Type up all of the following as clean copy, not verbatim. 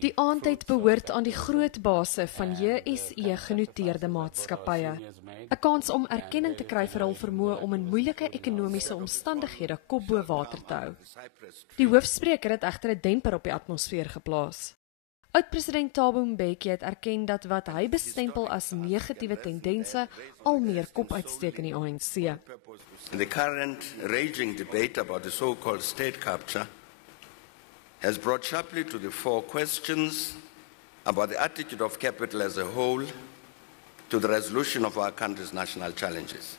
Die aandheid behoort aan die groot base van JSE genoteerde maatskappye. 'n Kans om erkenning te kry vir hul vermoë om in moeilike ekonomiese omstandighede kop bo water te hou. Die hoofspreker het egter 'n demper op die atmosfeer geplaas. Oud-president Thabo Mbeki het erken dat wat hy bestempel as negatiewe tendense al meer kop uitsteek in die ANC. The current raging debate about the so-called state capture has brought sharply to the fore questions about the attitude of capital as a whole to the resolution of our country's national challenges,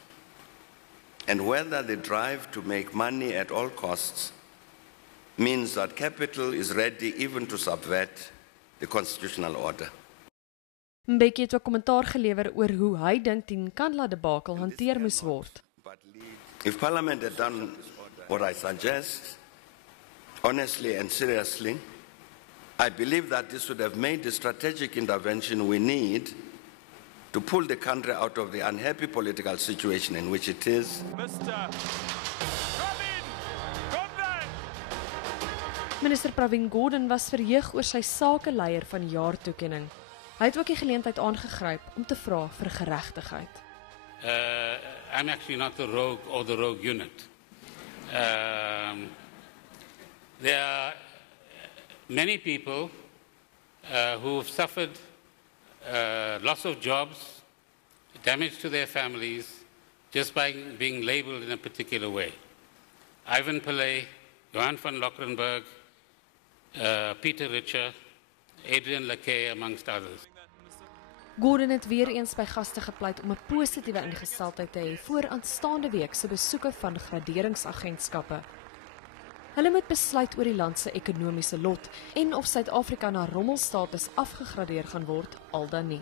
and whether the drive to make money at all costs means that capital is ready even to subvert the constitutional order. Mbeki het ook kommentaar gelewer oor hoe hy dink die Nkandla debakel hanteer moes word. If Parliament had done what I suggest, honestly and seriously, I believe that this would have made the strategic intervention we need to pull the country out of the unhappy political situation in which it is. Minister Pravin Gordhan was verheug oor sy sakeleier van die jaar toekenning. Hy het ook die geleentheid aangegryp om te vra vir geregtigheid. I'm actually not the rogue or the rogue unit. There are many people who have suffered loss of jobs, damage to their families, just by being labelled in a particular way. Ivan Pillay, Johan van Lokrenberg, Peter Richer, Adrian Lakay, amongst others. Gordhan het weer eens by gaste gepleit om 'n positiewe ingesteldheid te hê voor aanstaande week se besoeke van graderingsagentskappe. Hulle moet besluit oor die land se ekonomiese lot en of Suid-Afrika na rommelstatus afgegradeer gaan word, al dan nie.